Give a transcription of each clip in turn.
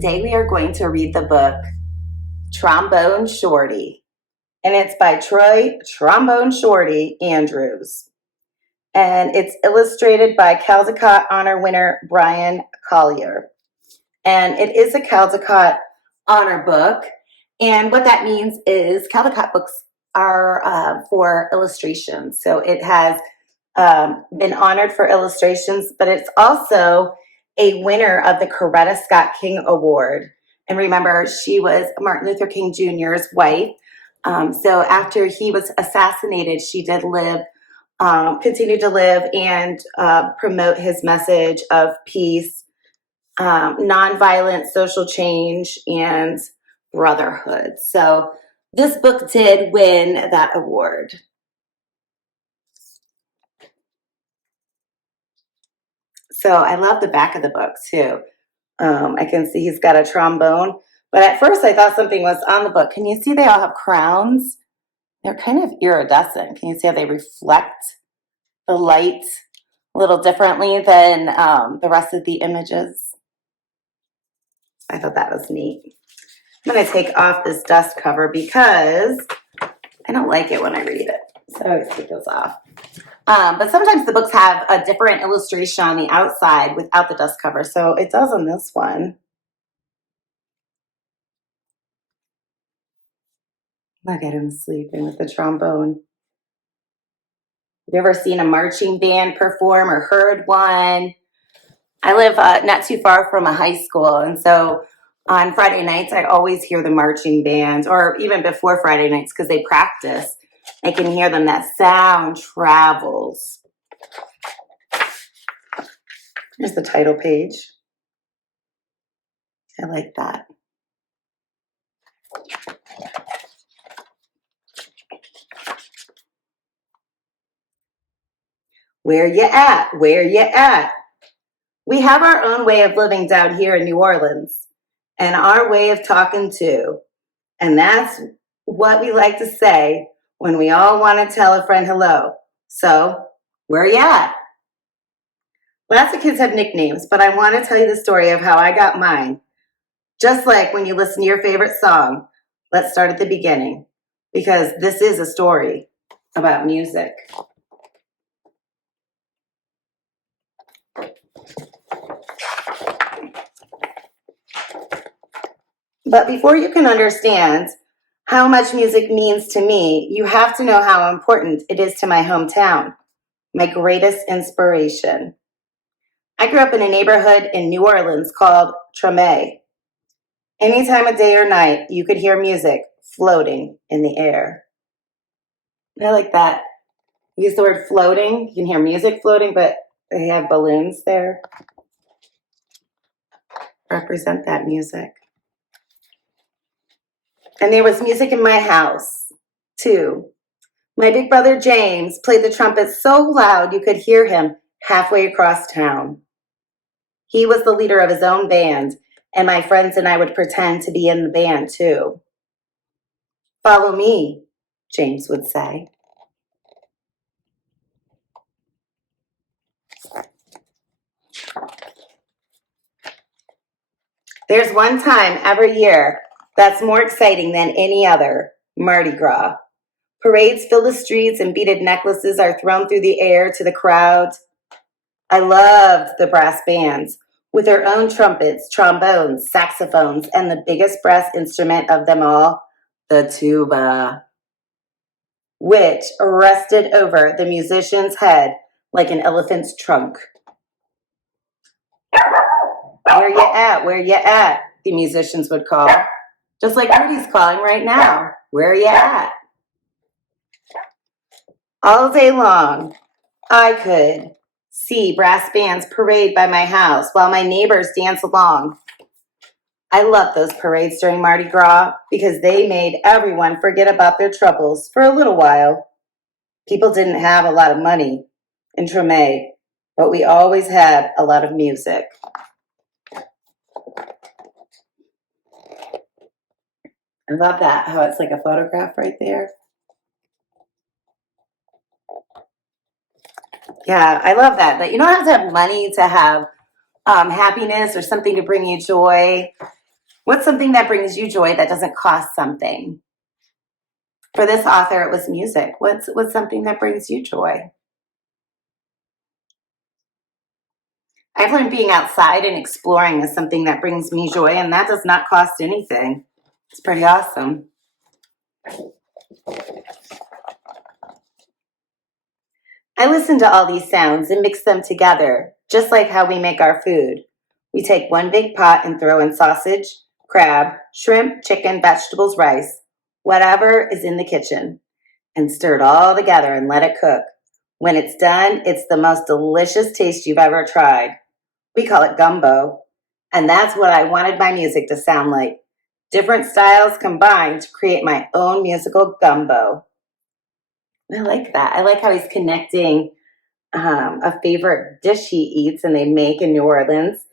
Today we are going to read the book Trombone Shorty, and it's by Trombone Shorty Andrews. And it's illustrated by Caldecott honor winner Bryan Collier. And it is a Caldecott honor book. And what that means is Caldecott books are for illustrations. So it has been honored for illustrations, but it's also a winner of the Coretta Scott King Award. And remember, she was Martin Luther King Jr.'s wife. So after he was assassinated, she did live, continue to live and promote his message of peace, nonviolent social change, and brotherhood. So this book did win that award. So I love the back of the book too. I can see he's got a trombone, but at first I thought something was on the book. Can you see they all have crowns? They're kind of iridescent. Can you see how they reflect the light a little differently than the rest of the images? I thought that was neat. I'm going to take off this dust cover because I don't like it when I read it. So I always take those off. But sometimes the books have a different illustration on the outside without the dust cover. So it does on this one. Look at him sleeping with the trombone. Have you ever seen a marching band perform or heard one? I live not too far from a high school, and so on Friday nights, I always hear the marching bands, or even before Friday nights, because they practice. I can hear them. That sound travels. Here's the title page. I like that. Where you at? Where you at? We have our own way of living down here in New Orleans, and our way of talking too. And that's what we like to say when we all want to tell a friend hello. So, where you at? Lots of kids have nicknames, but I want to tell you the story of how I got mine. Just like when you listen to your favorite song, let's start at the beginning, because this is a story about music. But before you can understand how much music means to me, you have to know how important it is to my hometown, my greatest inspiration. I grew up in a neighborhood in New Orleans called Trombone. Any time of day or night, you could hear music floating in the air. I like that. Use the word floating. You can hear music floating, but they have balloons there. Represent that music. And there was music in my house, too. My big brother James played the trumpet so loud you could hear him halfway across town. He was the leader of his own band, and my friends and I would pretend to be in the band, too. Follow me, James would say. There's one time every year that's more exciting than any other, Mardi Gras. Parades fill the streets and beaded necklaces are thrown through the air to the crowd. I loved the brass bands with their own trumpets, trombones, saxophones, and the biggest brass instrument of them all, the tuba, which rested over the musician's head like an elephant's trunk. Where you at? Where you at? The musicians would call. Just like Rudy's calling right now. Where you at? All day long, I could see brass bands parade by my house while my neighbors dance along. I loved those parades during Mardi Gras because they made everyone forget about their troubles for a little while. People didn't have a lot of money in Trombone, but we always had a lot of music. I love that, how it's like a photograph right there. Yeah, I love that. But you don't have to have money to have happiness or something to bring you joy. What's something that brings you joy that doesn't cost something? For this author, it was music. What's something that brings you joy? I've learned being outside and exploring is something that brings me joy, and that does not cost anything. It's pretty awesome. I listen to all these sounds and mix them together, just like how we make our food. We take one big pot and throw in sausage, crab, shrimp, chicken, vegetables, rice, whatever is in the kitchen, and stir it all together and let it cook. When it's done, it's the most delicious taste you've ever tried. We call it gumbo, and that's what I wanted my music to sound like. Different styles combined to create my own musical gumbo. I like that. I like how he's connecting a favorite dish he eats and they make in New Orleans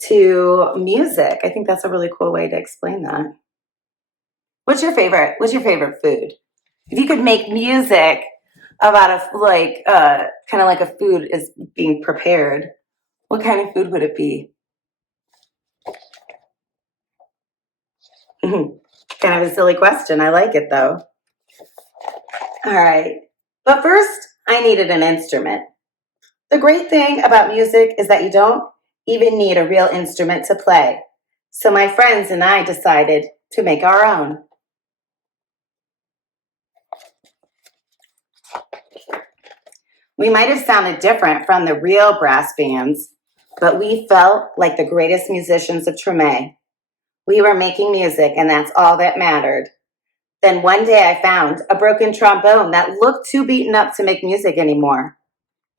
to music. I think that's a really cool way to explain that. What's your favorite? What's your favorite food? If you could make music about kind of like a food is being prepared, what kind of food would it be? Kind of a silly question. I like it though. All right. But first, I needed an instrument. The great thing about music is that you don't even need a real instrument to play. So my friends and I decided to make our own. We might have sounded different from the real brass bands, but we felt like the greatest musicians of Treme. We were making music, and that's all that mattered. Then one day I found a broken trombone that looked too beaten up to make music anymore.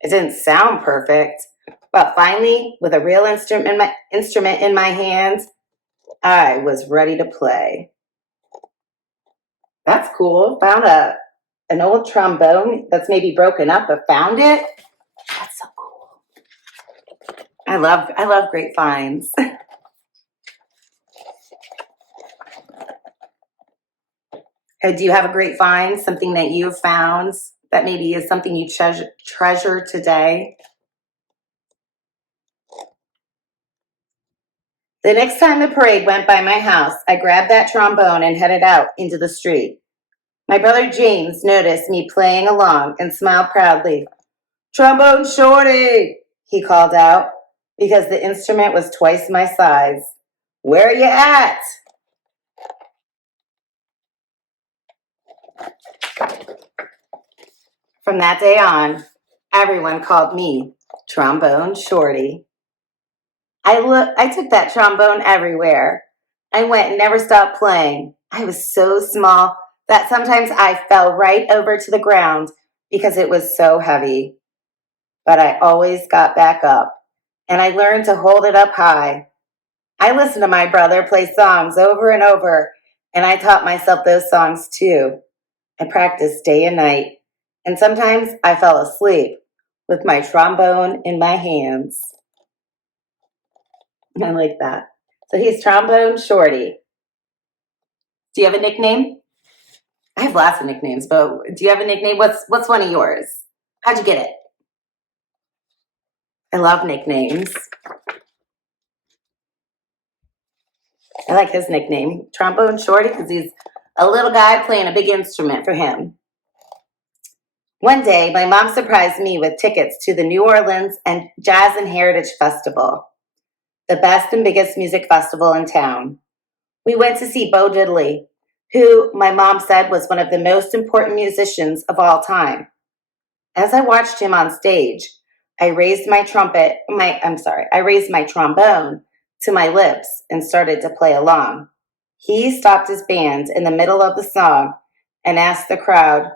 It didn't sound perfect, but finally, with a real instrument in my hands, I was ready to play. That's cool. Found an old trombone that's maybe broken up, but found it. That's so cool. I love great finds. Do you have a great find? Something that you've found that maybe is something you treasure today? The next time the parade went by my house, I grabbed that trombone and headed out into the street. My brother James noticed me playing along and smiled proudly. "Trombone Shorty," he called out, because the instrument was twice my size. "Where are you at?" From that day on, everyone called me Trombone Shorty. I took that trombone everywhere. I went and never stopped playing. I was so small that sometimes I fell right over to the ground because it was so heavy. But I always got back up, and I learned to hold it up high. I listened to my brother play songs over and over, and I taught myself those songs too. I practiced day and night, and sometimes I fell asleep with my trombone in my hands. I like that. So he's Trombone Shorty. Do you have a nickname? I have lots of nicknames, but do you have a nickname? What's one of yours? How'd you get it? I love nicknames. I like his nickname, Trombone Shorty, because he's a little guy playing a big instrument for him. One day, my mom surprised me with tickets to the New Orleans and Jazz and Heritage Festival, the best and biggest music festival in town. We went to see Bo Diddley, who my mom said was one of the most important musicians of all time. As I watched him on stage, I raised my trombone to my lips and started to play along. He stopped his band in the middle of the song and asked the crowd,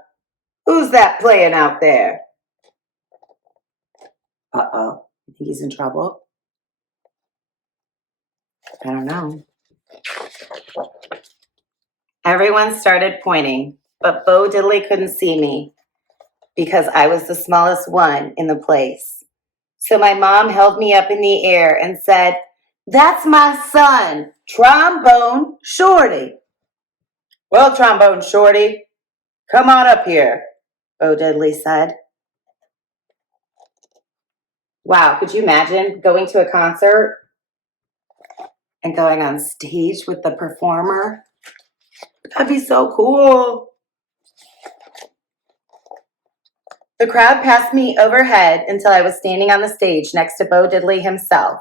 "Who's that playing out there?" Uh-oh, you think he's in trouble? I don't know. Everyone started pointing, but Bo Diddley couldn't see me because I was the smallest one in the place. So my mom held me up in the air and said, "That's my son, Trombone Shorty." "Well, Trombone Shorty, come on up here," Bo Diddley said. Wow, could you imagine going to a concert and going on stage with the performer. That'd be so cool. The crowd passed me overhead until I was standing on the stage next to Bo Diddley himself.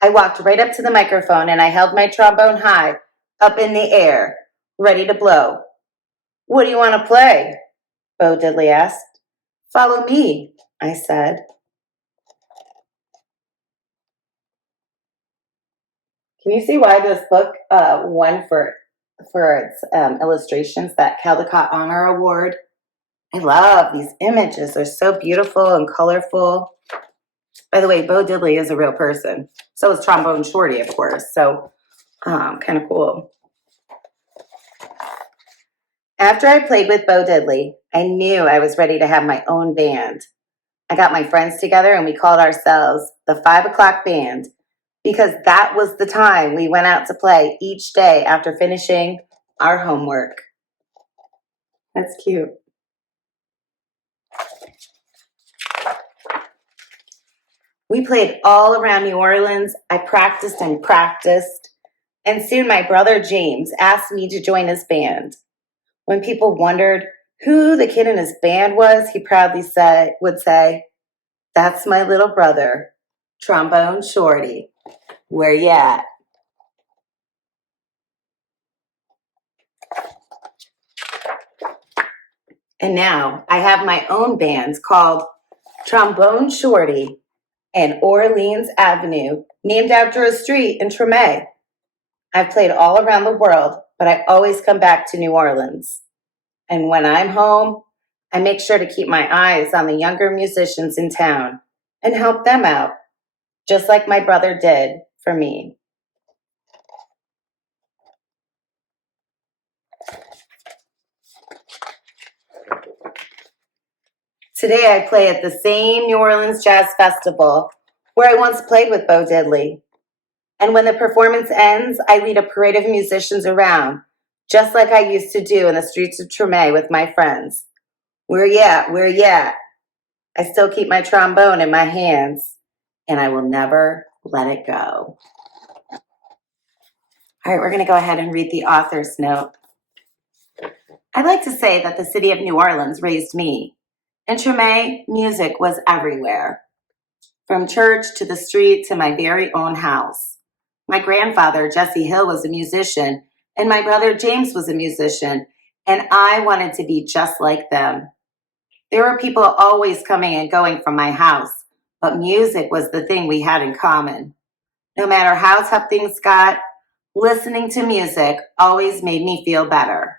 I walked right up to the microphone and I held my trombone high, up in the air, ready to blow. "What do you want to play?" Bo Diddley asked. "Follow me," I said. Can you see why this book won for its illustrations that Caldecott Honor Award? I love these images. They're so beautiful and colorful. By the way, Bo Diddley is a real person. So is Trombone Shorty, of course. So kind of cool. After I played with Bo Diddley, I knew I was ready to have my own band. I got my friends together and we called ourselves the 5 o'clock band because that was the time we went out to play each day after finishing our homework. That's cute. We played all around New Orleans. I practiced and practiced. And soon my brother James asked me to join his band. When people wondered who the kid in his band was, he proudly would say, "That's my little brother, Trombone Shorty. Where you at?" And now I have my own band called Trombone Shorty and Orleans Avenue, named after a street in Treme. I've played all around the world, but I always come back to New Orleans. And when I'm home, I make sure to keep my eyes on the younger musicians in town and help them out, just like my brother did for me. Today I play at the same New Orleans Jazz Festival where I once played with Bo Diddley. And when the performance ends, I lead a parade of musicians around, just like I used to do in the streets of Treme with my friends. Where you at? Where you at? I still keep my trombone in my hands, and I will never let it go. All right, we're going to go ahead and read the author's note. I'd like to say that the city of New Orleans raised me. In Treme, music was everywhere, from church to the street to my very own house. My grandfather, Jesse Hill, was a musician, and my brother James was a musician, and I wanted to be just like them. There were people always coming and going from my house, but music was the thing we had in common. No matter how tough things got, listening to music always made me feel better.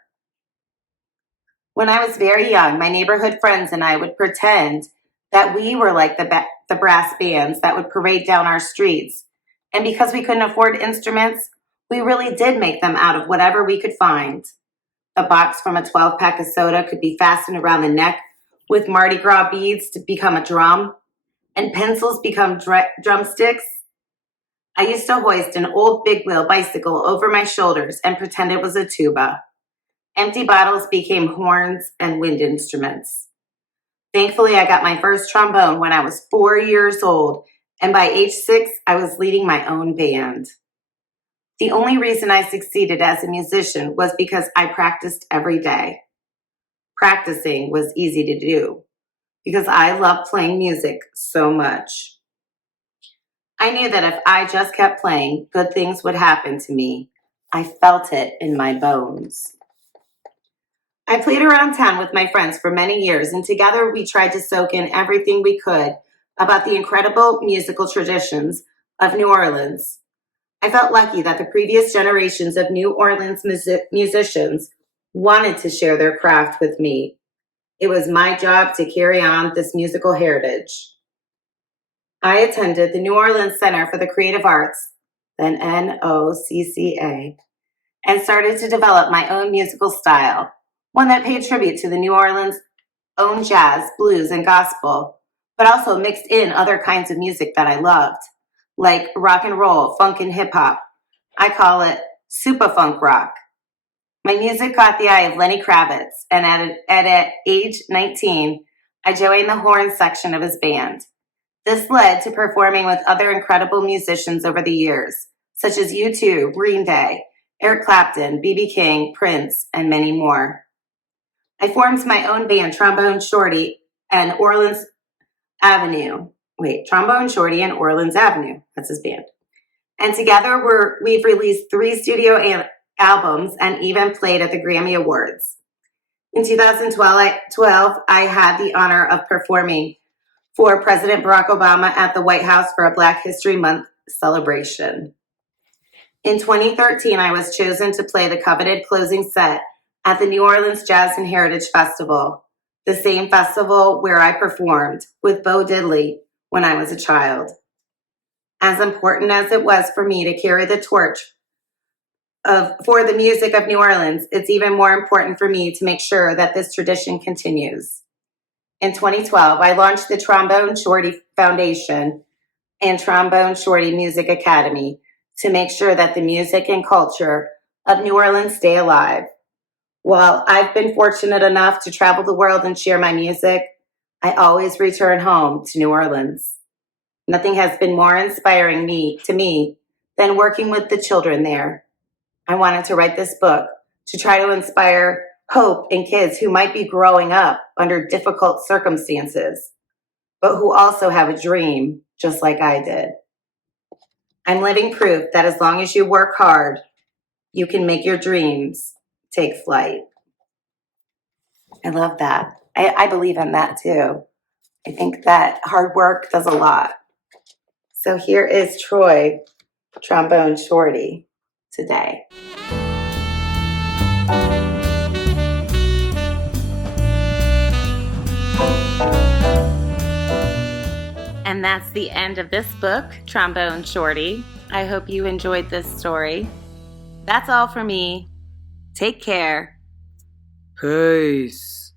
When I was very young, my neighborhood friends and I would pretend that we were like the brass bands that would parade down our streets. And because we couldn't afford instruments, we really did make them out of whatever we could find. A box from a 12-pack of soda could be fastened around the neck with Mardi Gras beads to become a drum, and pencils become drumsticks. I used to hoist an old big wheel bicycle over my shoulders and pretend it was a tuba. Empty bottles became horns and wind instruments. Thankfully, I got my first trombone when I was 4 years old, and by age 6, I was leading my own band. The only reason I succeeded as a musician was because I practiced every day. Practicing was easy to do because I loved playing music so much. I knew that if I just kept playing, good things would happen to me. I felt it in my bones. I played around town with my friends for many years, and together we tried to soak in everything we could about the incredible musical traditions of New Orleans. I felt lucky that the previous generations of New Orleans musicians wanted to share their craft with me. It was my job to carry on this musical heritage. I attended the New Orleans Center for the Creative Arts, then NOCCA, and started to develop my own musical style, one that paid tribute to the New Orleans' own jazz, blues, and gospel, but also mixed in other kinds of music that I loved, like rock and roll, funk, and hip-hop. I call it super funk rock. My music caught the eye of Lenny Kravitz, and at age 19, I joined the horn section of his band. This led to performing with other incredible musicians over the years, such as U2, Green Day, Eric Clapton, B.B. King, Prince, and many more. I formed my own band, Trombone Shorty and Orleans Avenue. Trombone Shorty and Orleans Avenue. That's his band. And together we've released 3 studio albums and even played at the Grammy Awards. In 2012, I had the honor of performing for President Barack Obama at the White House for a Black History Month celebration. In 2013, I was chosen to play the coveted closing set at the New Orleans Jazz and Heritage Festival, the same festival where I performed with Bo Diddley when I was a child. As important as it was for me to carry the torch for the music of New Orleans, it's even more important for me to make sure that this tradition continues. In 2012, I launched the Trombone Shorty Foundation and Trombone Shorty Music Academy to make sure that the music and culture of New Orleans stay alive. While I've been fortunate enough to travel the world and share my music, I always return home to New Orleans. Nothing has been more inspiring to me than working with the children there. I wanted to write this book to try to inspire hope in kids who might be growing up under difficult circumstances, but who also have a dream just like I did. I'm living proof that as long as you work hard, you can make your dreams take flight. I love that. I believe in that too. I think that hard work does a lot. So here is Troy, Trombone Shorty, today. And that's the end of this book, Trombone Shorty. I hope you enjoyed this story. That's all for me. Take care. Peace.